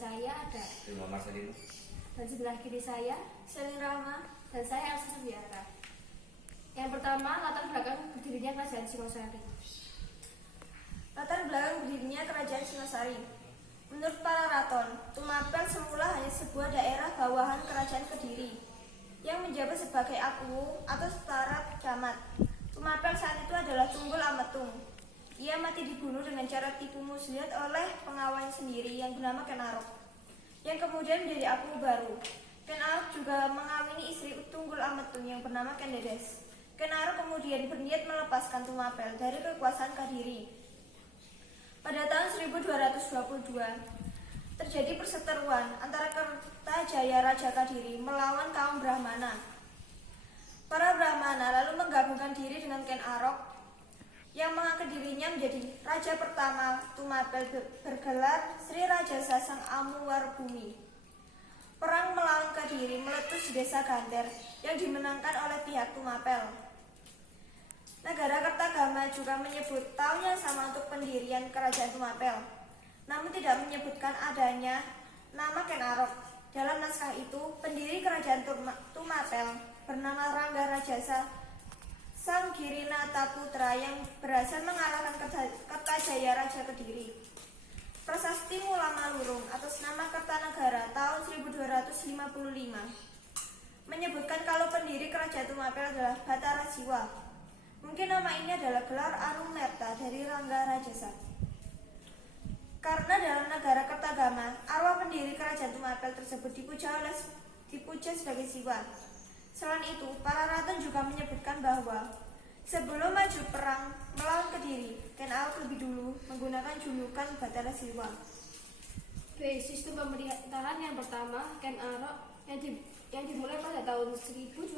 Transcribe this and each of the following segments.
saya ada Muhammad Salim. dan sebelah kiri saya Selin Rahma. dan saya Elsa Subiara. Yang pertama, latar belakang berdirinya Kerajaan Singosari. Latar belakang berdirinya Kerajaan Singosari. Menurut para raton, Tumapel semula hanya sebuah daerah bawahan Kerajaan Kediri yang menjabat sebagai Akuwu atau setara camat. Tumapel saat itu adalah Tunggul Ametung. Ia mati dibunuh dengan cara tipu muslihat oleh pengawalnya sendiri yang bernama Ken Arok, yang kemudian menjadi Akuwu baru. Ken Arok juga mengawini istri Tunggul Ametung yang bernama Ken Dedes. Ken Arok kemudian berniat melepaskan Tumapel dari kekuasaan Kadiri. Pada tahun 1222, terjadi perseteruan antara Kertajaya Raja Kadiri melawan kaum Brahmana. Para Brahmana lalu menggabungkan diri dengan Ken Arok yang mengangkat dirinya menjadi raja pertama Tumapel bergelar Sri Raja Sasang Amuwarbumi. Perang melawan Kadiri meletus di desa Gander yang dimenangkan oleh pihak Tumapel. Negara Kertagama juga menyebut tahun yang sama untuk pendirian Kerajaan Tumapel, namun tidak menyebutkan adanya nama Ken Arok. Dalam naskah itu, pendiri Kerajaan Tumapel bernama Rangga Rajasa Sanggirina Putra yang berhasil mengalahkan Kertajaya Raja Kediri. Prasasti Mulama Lurung atas nama Kertanegara tahun 1255 menyebutkan kalau pendiri Kerajaan Tumapel adalah Batara Siwa. Mungkin nama ini adalah gelar Anumerta dari Rangga Rajasa. Karena dalam negara Kertagama, arwah pendiri Kerajaan Tumapel tersebut dipuja sebagai Siwa. Selain itu, para raton juga menyebutkan bahwa sebelum maju perang melawan Kediri, Ken Arok lebih dulu menggunakan julukan Batara Siwa. B. Sistem pemerintahan yang pertama, Ken Arok yang dimulai pada tahun 1222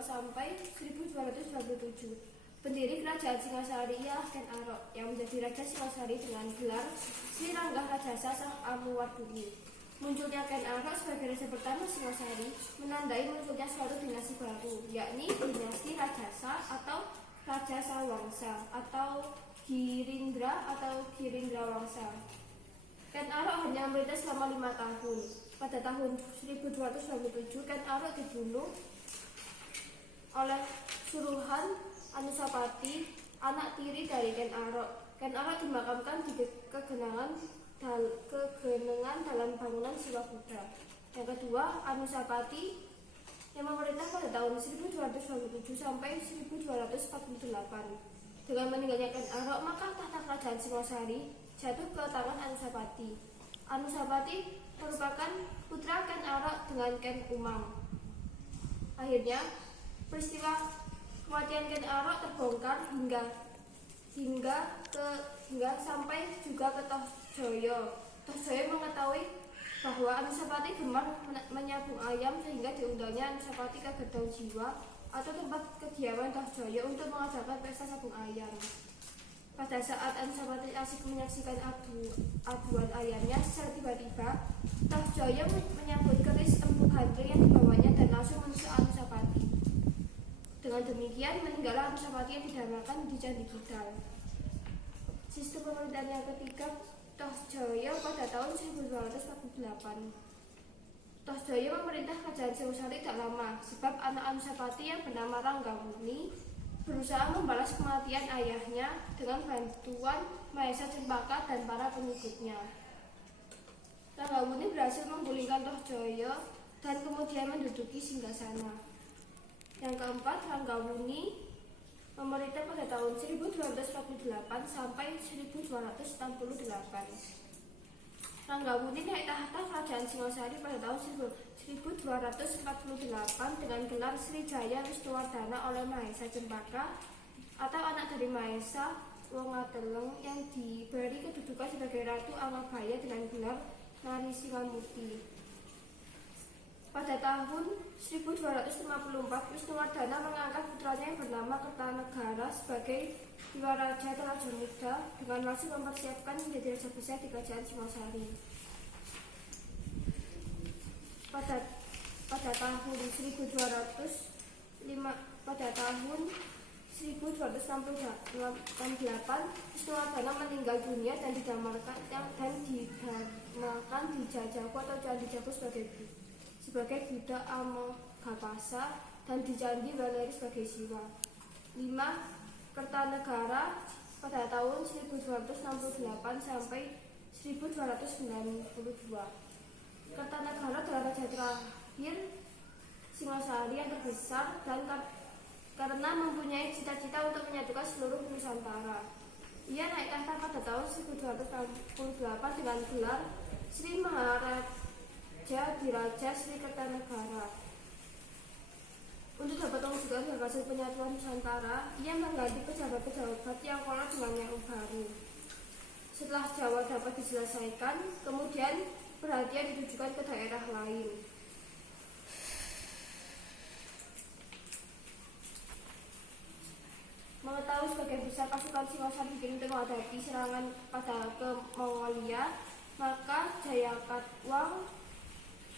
sampai 1227. Pendiri Kerajaan Singosari ialah Ken Arok yang menjadi Raja Singosari dengan gelar Sri Rangga Rajasa Sang Amuwarbumi. Munculnya Ken Arok sebagai raja pertama Singosari menandai munculnya suatu dinasti baru, yakni dinasti Rajasa atau Rajasa Wangsa atau Girindra atau Girindra Wangsa. Ken Arok hanya memerintah selama 5 tahun. Pada tahun 1227, Ken Arok dibunuh oleh Suruhan Anusapati, anak tiri dari Ken Arok. Ken Arok dimakamkan di kegenangan dalam bangunan Siwa Putra. Yang kedua, Anusapati yang memerintah pada tahun 1227 sampai 1248. Dengan meninggalnya Ken Arok, maka tahta kerajaan Singosari jatuh ke tangan Anusapati. Anusapati merupakan putra Ken Arok dengan Ken Umang. Akhirnya, peristiwa kematian Ken Arok terbongkar hingga sampai juga ke Tohjoyo. Tohjoyo mengetahui bahwa Anusapati gemar menyabung ayam sehingga diundangnya Anusapati ke Gedong Jiwa atau tempat kediaman Tohjoyo untuk mengadakan pesta sabung ayam. Pada saat Anusapati asik menyaksikan aduan ayamnya, secara tiba-tiba Tohjoyo menyambut keris Empu Gandring yang dibawanya dan langsung menusuk Anusapati. Dengan demikian, meninggallah Anusapati yang didamakan di Candi Kidal. Sistem pemerintahan yang ketiga, Tohjoyo pada tahun 1248. Tohjoyo memerintah Kerajaan Singosari tidak lama, sebab anak Anusapati yang bernama Ranggawuni berusaha membalas kematian ayahnya dengan bantuan Mahesa Cempaka dan para pengikutnya. Ranggawuni berhasil menggulingkan Tohjoyo dan kemudian menduduki singgasana. Yang keempat, Ranggawuni memerintah pada tahun 1248 sampai 1268. Ranggawuni naik tahta Kerajaan Singosari pada tahun 1248 dengan gelar Sri Jaya Wisnuwardana oleh Mahesa Cempaka atau anak dari Mahesa Wongateleng yang diberi kedudukan sebagai Ratu Amabaya dengan gelar Nari Singamukti. Pada tahun 1254, Wisnuwardana mengangkat putranya yang bernama Kertanegara sebagai Diwaraja Raja Muda dengan maksud mempersiapkan menjadi raja besar di Kerajaan Singosari. Pada tahun 1268, Wisnuwardana meninggal dunia dan didamakan dimakamkan di Jajaku atau Candi Jago sebagai Buddha Amagapasa dan di Candi Waleri sebagai Siwa. 5. Kertanegara pada tahun 1268 sampai 1292. Kertanegara adalah raja terakhir Singasari yang terbesar dan karena mempunyai cita-cita untuk menyatukan seluruh Nusantara. Ia naik tahta pada tahun 1268 dengan gelar Sri Maharaja Diraja Sri Kertanegara. Untuk dapat mewujudkan hasil penyatuan Nusantara, ia mengganti pejabat-pejabat yang kolot dengan yang baru. Setelah Jawa dapat diselesaikan, kemudian perhatian ditujukan ke daerah lain. Mengetahui sebagian besar pasukan Singasari dikirim untuk menghadapi serangan ke Mongolia, maka Jayakatwang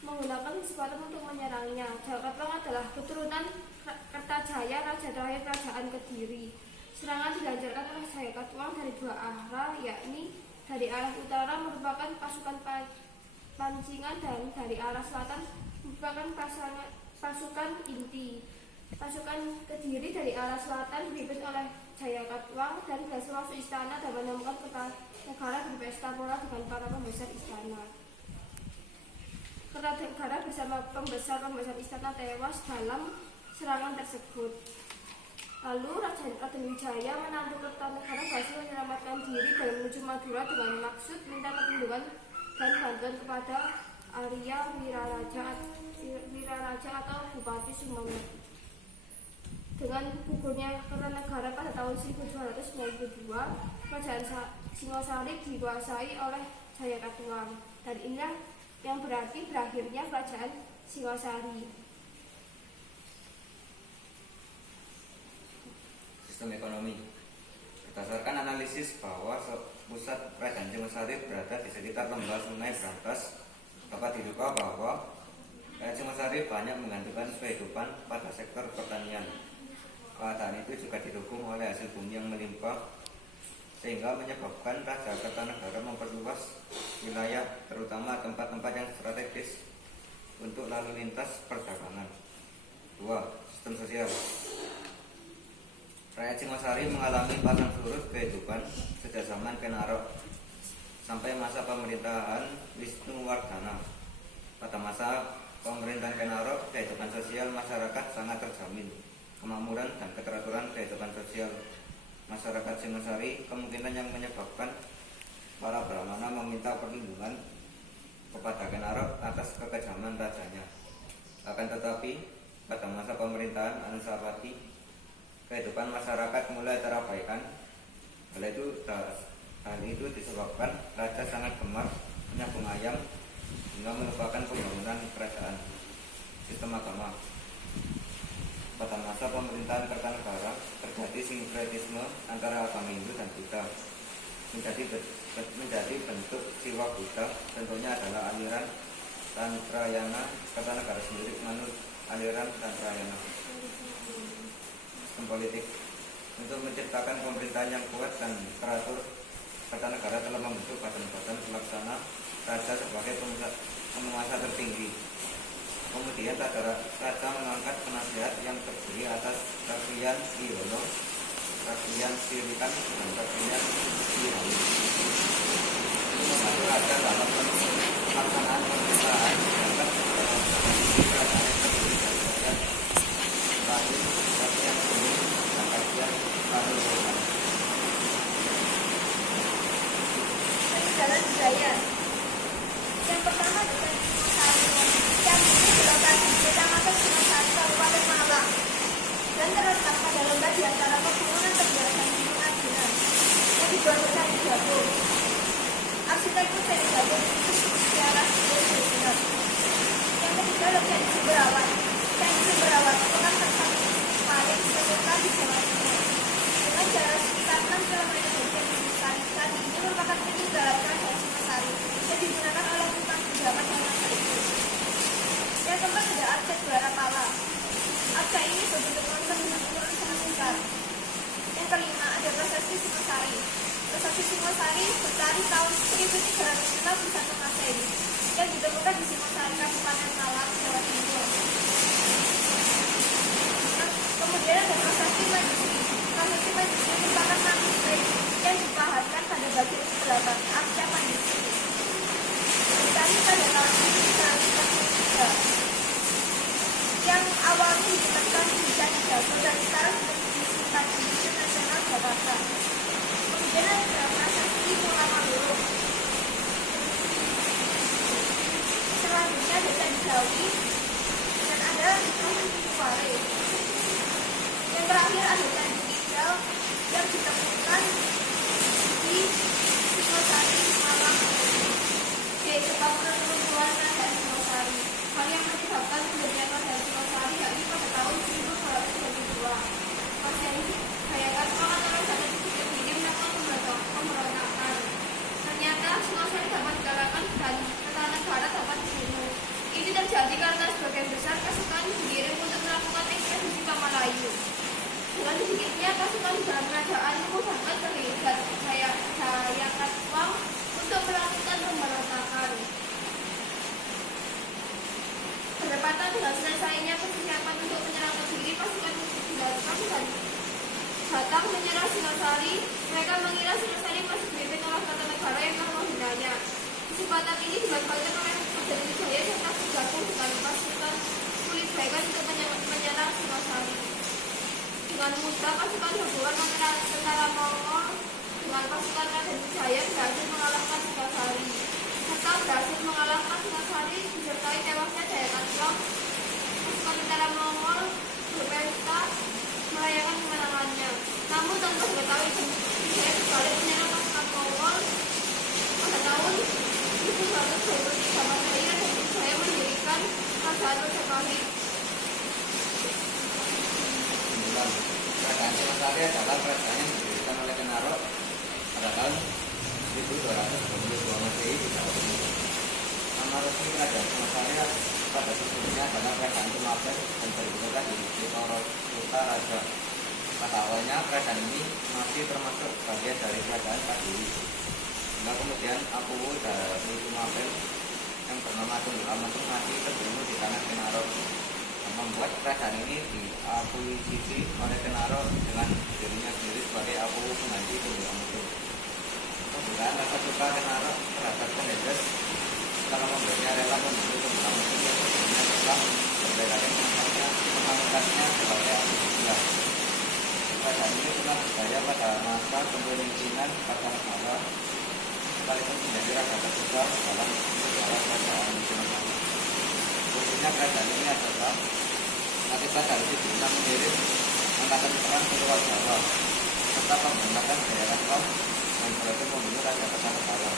menggunakan kesempatan untuk menyerangnya. Jayakatwang adalah keturunan Kertajaya, raja terakhir kerajaan Kediri. Serangan dilancarkan oleh Jayakatwang dari dua arah, yakni dari arah utara merupakan pasukan Pancingan dan dari arah selatan merupakan pasukan inti. Pasukan Kediri dari arah selatan dipimpin oleh Jayakatwang dan berhasil masuk istana dan menemukan Kertanegara berpesta pora dengan para pembesar istana. Kertanegara bersama pembesar istana tewas dalam serangan tersebut. Lalu Raden Wijaya menantu Kertanegara berhasil menyelamatkan diri dan menuju Madura dengan maksud minta perlindungan dan bantuan kepada Arya Wiraraja atau Bupati Sumenep. Dengan gugurnya Kertanegara pada tahun 1292, kerajaan Singasari dikuasai oleh Jayakatwang, dan inilah yang berarti berakhirnya kerajaan Singasari. Sistem ekonomi. Berdasarkan analisis bahwa pusat kerajaan Singasari berada di sekitar lembah Sungai Brantas, dapat diduga bahwa kerajaan Singasari banyak menggantungkan kehidupan pada sektor pertanian. Keadaan itu juga didukung oleh hasil bumi yang melimpah, sehingga menyebabkan Raja Kertanegara memperluas wilayah, terutama tempat-tempat yang strategis untuk lalu lintas perdagangan. 2. Sistem sosial. Rakyat Singasari mengalami pasang surut kehidupan sejak zaman Kenarok sampai masa pemerintahan Wisnuwardana. Pada masa pemerintahan Kenarok, kehidupan sosial masyarakat sangat terjamin. Kemakmuran dan keteraturan kehidupan sosial masyarakat Singasari kemungkinan yang menyebabkan para Brahmana meminta perlindungan kepada Kenarok atas kekejaman rajanya. Akan tetapi, pada masa pemerintahan Anusapati, kehidupan masyarakat mulai terabaikan. Hal itu disebabkan raja sangat gemar menyambung ayam hingga melupakan pembangunan kerajaan. Sistem agama. Pada masa pemerintahan Kertanegara terjadi sinkretisme antara agama Hindu dan Buddha. Menjadi bentuk Siwa Buddha tentunya adalah aliran Tantrayana. Kertanegara sendiri menurut aliran Tantrayana. Sistem politik. Untuk menciptakan pemerintahan yang kuat dan teratur, Kertanegara telah membentuk badan-badan pelaksana raja sebagai penguasa tertinggi. Kemudian raja mengangkat penasihat yang terdiri atas Kakrian Iyono, Kakrian Sirikan, dan Kakrian Sihali. Membantu raja dalam pelaksanaan pemerintahan sedangkan kerajaan yang terdiri dari Kakrian Kakrian Sini, dan Kakrian Kanulokan. Jalan budaya. Yang pertama dengan yang berlokasi di Kecamatan Singasari, Kabupaten Malang, dan terletak pada lembah di antara pegunungan Tengger dan Gunung Arjuna yang dibangun Candi Jago. Arsitektur Candi Jago itu secara benar. Yang ketiga adalah Candi Sumberawat. Candi Sumberawat merupakan tempat paling terkenal di Jawa Timur dengan jarak sekitar 6 km dari Candi Singasari. Candi ini merupakan peninggalan kerajaan Singasari yang digunakan oleh umat pejabat pada masa itu. Yang keempat ada Arca Dwarapala. Arca ini berbentuk monster dengan ukuran sangat besar. Yang kelima ada Prasasti Singasari. Prasasti Singasari berdiri tahun 1351 Masehi. ditemukan di Canidago dan sekarang disimpan di Museum Nasional Jakarta. Kemudian ada prasasti Muhammad. Selanjutnya ada Candi Jawi dan ada prasasti Kuare. Yang terakhir ada Candi Tinggal yang ditemukan di Singosari, Malang. Oke, pembangunan runtuhan Kerajaan Singosari. Hal yang menyebabkan terjadinya Kerajaan Singosari yakni pada tahun 1222. Masyarakat bayangkan Angkatan Darat sendiri melakukan pemberontakan. Ternyata Singosari dapat dikalahkan dan tekanan barat dapat dibunuh. Ini terjadi karena sebagian besar pasukan dikirim untuk melakukan ekspedisi ke Melayu. Dengan sedikitnya pasukan di dalam kerajaan memudahkan terlibat Jayakat Wang untuk melakukan pemberontakan. Berdepatan dengan selesainya persiapan untuk menyerang ke diri, pasukan dilakukan dan datang menyerang Singosari. Mereka mengira Singosari masih dipimpin oleh Kertanegara yang telah menghindanya. Kesempatan ini dimanfaatkan oleh Raden Wijaya yang telah bergabung dengan pasukan kulit bayan untuk menyerang Singosari. Dengan mudah pasukan gabungan antara tentara Mongol dengan pasukan Raden Wijaya berhasil mengalahkan Singosari, serta berhasil mengalahkan Singosari disertai tewasnya Jayakat Wang. Pasukan tentara Mongol berpesta merayakan kemenangannya. Namun tanpa mengetahui Wijaya kembali menyerang pasukan Mongol pada tahun 1223 Masehi. Raden Wijaya mendirikan Kerajaan Majapahit. Kerajaan Singosari adalah kerajaan yang didirikan oleh Kenaro pada tahun 1222 Masehi di Jawa Timur. Nama resmi Kerajaan Singosari pada sebelumnya adalah Kerajaan Tumapel dan berbentukan di Kota Raja. Pada awalnya kerajaan ini masih termasuk bagian dari Kerajaan Kadiri. Hingga kemudian Apuwu dari Tumapel yang bernama Tunggul Ametung mati terbunuh di tangan Kenaro, membuat kerajaan ini diakuisisi oleh Kenaro dengan dirinya sendiri sebagai Apuwu pengganti Tunggul Ametung. Kemudian rasa suka Kenaro terhadap pendedes setelah membuatnya rela membunuh Tunggul Ametung yang sebelumnya telah berkali mengangkatnya sebagai Apuwu II. Kerajaan ini pernah berjaya pada masa kepemimpinan Kartanegara sekaligus menjadi raja ketiga dalam sejarah kerajaan Singosari. Fungsinya kerajaan ini adalah akibat dari Sibina mengirim angkatan perang ke luar Jawa serta pemberontakan Jayakat Wang yang berhasil membunuh Raja Kertanegara.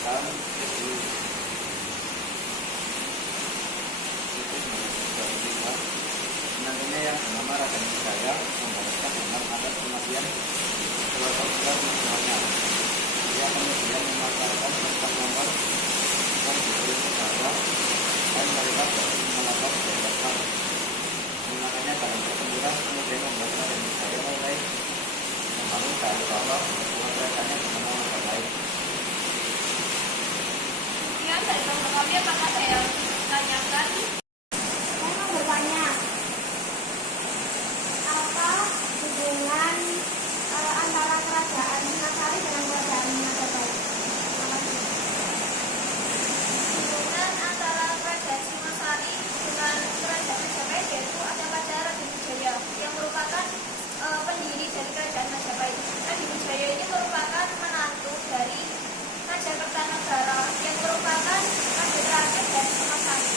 Tahun 1933, menantunya yang bernama Raden Wijaya membalaskan dendam atas kematian keluarga besar mertuanya. Dia kemudian memasarkan pasukan Mongol yang dikirim ke Jawa dan mereka melakukan pemberontakan. Makanya dalam pertempuran kemudian membuat Raden Wijaya mulai membangun dari bawah sebuah kerajaannya dengan nama Majapahit. Kemudian dari kelompok kami apakah saya tanyakan? Saya mau bertanya, apa hubungan antara kerajaan Singosari dengan kerajaan Majapahit? Hubungan antara Kerajaan Singosari dengan Kerajaan Majapahit yaitu ada pada Raden Wijaya yang merupakan pendiri dari Kerajaan Majapahit. Raden Wijaya ini merupakan menantu dari Raja Kertanegara yang merupakan raja terakhir dari Singosari.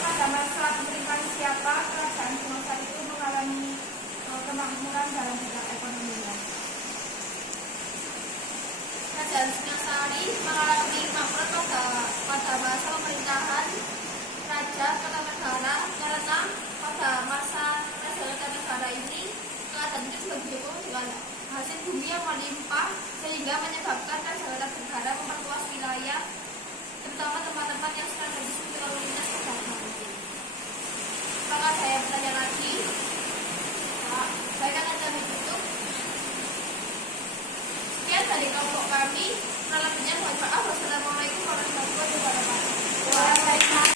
Pada masa pemerintahan siapa Kerajaan Singosari itu mengalami kemakmuran dalam bidang ekonominya? Kerajaan Singosari mengalami kemakmuran pada masa pemerintahan Raja Kertanegara karena pada masa Raja Kertanegara ini keadaan itu sudah didukung dengan hasil bumi yang melimpah sehingga menyebabkan Raja Kertanegara memperluas wilayah terutama tempat-tempat yang strategis untuk lalu lintas perdagangan. Apakah saya bertanya lagi? Pak, saya akan ditutup. Sekian dari kelompok kami. Kurang lebihnya mohon maaf. Wassalamualaikum warahmatullahi wabarakatuh.